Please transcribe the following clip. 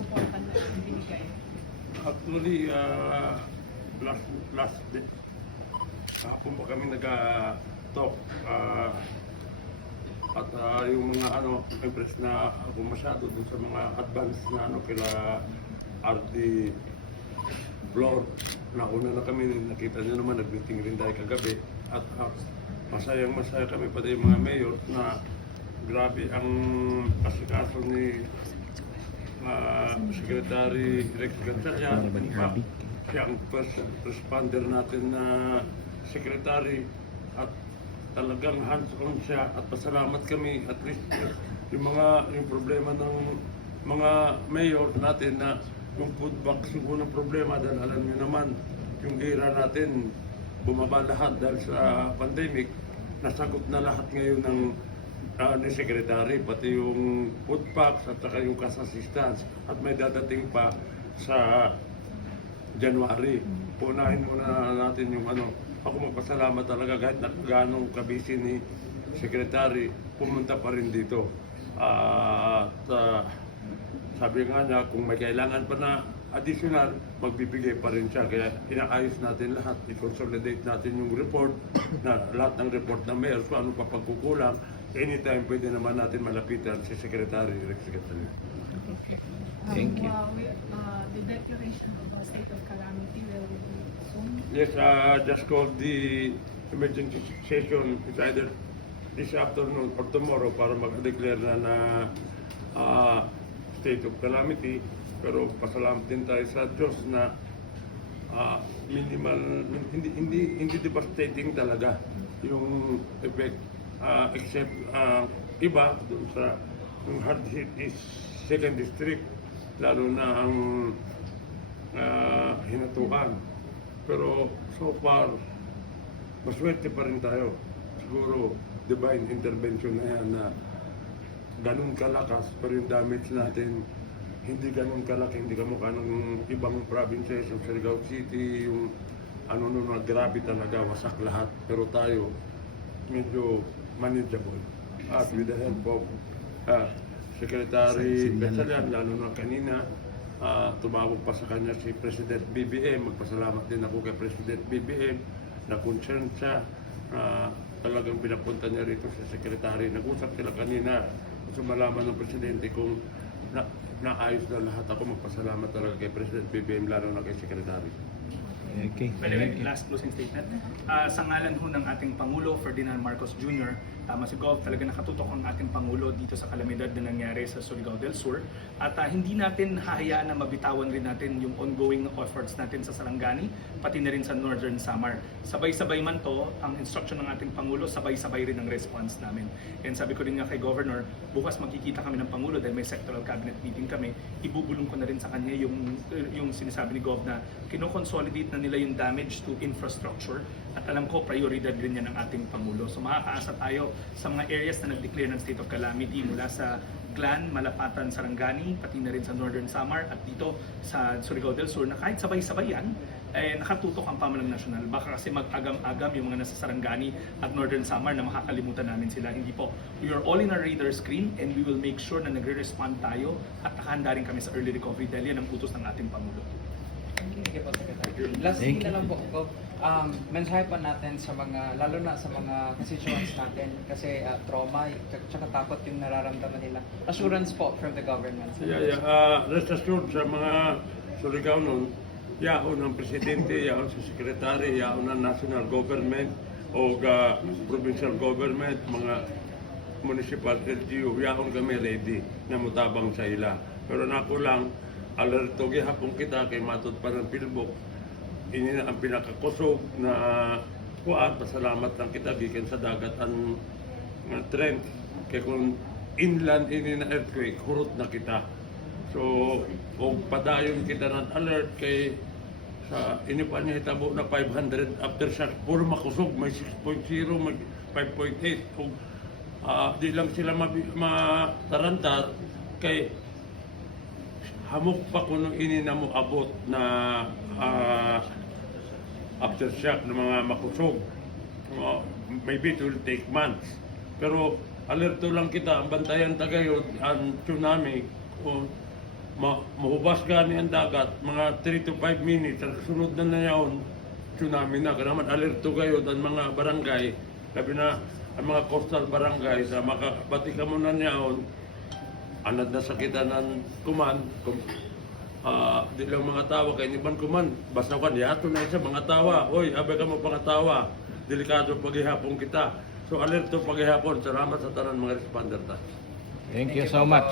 suporta na binigay? Actually, last day, hapon pa kami nag-talk. At yung mga impress na ako masyado dun sa mga advance na kila RD Floor. Nauna na kami, nakita niyo naman, nag-meeting rin tayo kagabi. At masaya kami, pati yung mga mayor na grabe ang kasikaso ni Secretary Rex Gonzalez. Siya ang first responder natin na secretary at talagang hands-on siya at pasalamat kami at least yung problema ng mga mayor natin na yung food bank siguro ng problema dahil alam niyo naman yung era natin bumaba lahat dahil sa pandemic, nasagot na lahat ngayon ng ni Secretary, pati yung food packs at saka yung cash assistance at may dadating pa sa January. Punahin muna natin yung ako magpasalamat talaga kahit na ganong kabisi ni Secretary, pumunta pa rin dito. Sabi nga niya, kung may kailangan pa na additional, magbibigay pa rin siya. Kaya inaayos natin lahat, i-consolidate natin yung report, na lahat ng report ng mayor, kung ano pa pagkukulang, anytime pwede naman natin malapitan si Secretary Rex Gonzalez. Thank you. The declaration of the state of calamity will be soon. Yes, just called the emergency session. It's either this afternoon or tomorrow para mag-declare na state of calamity. Pero pasalamat din tayo sa Diyos na minimal, hindi devastating talaga yung effect. Except iba dun sa yung hard hit is second district, lalo na ang hinatuan. Pero so far, maswerte pa rin tayo. Siguro divine intervention na yan na ganun kalakas, pero yung damage natin hindi ganun kalaki, hindi kamukha ng ibang provinces, yung Surigao City, yung grabe talaga, wasak lahat. Pero tayo, medyo manageable. At with the help of Secretary Gonzalez, lalo na kanina, tumawag pa sa kanya si President BBM. Magpasalamat din ako kay President BBM na concerned siya. Talagang pinapunta niya rito sa Secretary. Nag-usap sila kanina. Gusto malaman ng Presidente kung naayos na lahat. Ako magpasalamat talaga kay President BBM, lalo na kay Secretary. Okay. By the way, last closing statement. Sa ngalan ho ng ating Pangulo, Ferdinand Marcos Jr., si Gov, talaga nakatutok ang ating Pangulo dito sa kalamidad na nangyari sa Surigao del Sur. At hindi natin hahayaan na mabitawan rin natin yung ongoing efforts natin sa Sarangani, pati na rin sa Northern Samar. Sabay-sabay man to, ang instruction ng ating Pangulo, sabay-sabay rin ang response namin. And sabi ko rin nga kay Governor, bukas magkikita kami ng Pangulo dahil may sectoral cabinet meeting kami. Ibubulong ko na rin sa kanya yung sinasabi ni Gov na kinoconsolidate na nila yung damage to infrastructure at alam ko prioridad rin yan ng ating Pangulo. So makakaasa tayo sa mga areas na nag-declare ng state of calamity mula sa Glan, Malapatan, Sarangani, pati na rin sa Northern Samar at dito sa Surigao del Sur na kahit sabay-sabay yan, nakatutok ang pamalang nasyonal. Baka kasi mag-agam-agam yung mga nasa Sarangani at Northern Samar na makakalimutan namin sila. Hindi po. We are all in our radar screen and we will make sure na nagre-respond tayo at nakahanda rin kami sa early recovery dahil yan ang utos ng ating Pangulo. Thank you po, Secretary. Last thing na lang po, mensahe pa natin sa mga, lalo na sa mga constituents natin kasi trauma, tsaka takot yung nararamdaman nila. Assurance po from the government. Rest assured sa mga Surigao nun, yaon ng Presidente, yaon sa Secretary, yaon ng National Government o Provincial Government, mga Municipal LGU, yaon kami ready na mutabang sa ila. Pero nako lang, alerto gihapon kita kay matod pa ng Pilbok. Ini na ang pinakakusog na kuan, pasalamat lang kita gikan sa dagat ang trend. Kaya kung inland ini na earthquake, hurot na kita. So, kung padayon kita ng alert kay sa inipan niya hitabo na 500 aftershock, puro makusog, may 6.0, may 5.8. Kung di lang sila matarantar kay hamok pa ko nung ini na mo abot na aftershock ng mga makusog. Maybe it will take months. Pero alerto lang kita, ang bantayan tagayod, ang tsunami, kung mahubas gani ang dagat, mga 3 to 5 minutes, ang sunod na nayon, tsunami na. Kaya naman alerto kayo ang mga barangay, sabi na ang mga coastal barangay, sa makabati ka muna niyaon, anad na sakitan ng kuman, di lang mga tawa, kaya ni ban kuman, basta kan, yato na isa, mga tawa, oy, abay ka mo mga tawa, delikado paghihapon kita. So alerto paghihapon, salamat sa tanan mga responder ta. Thank you so much.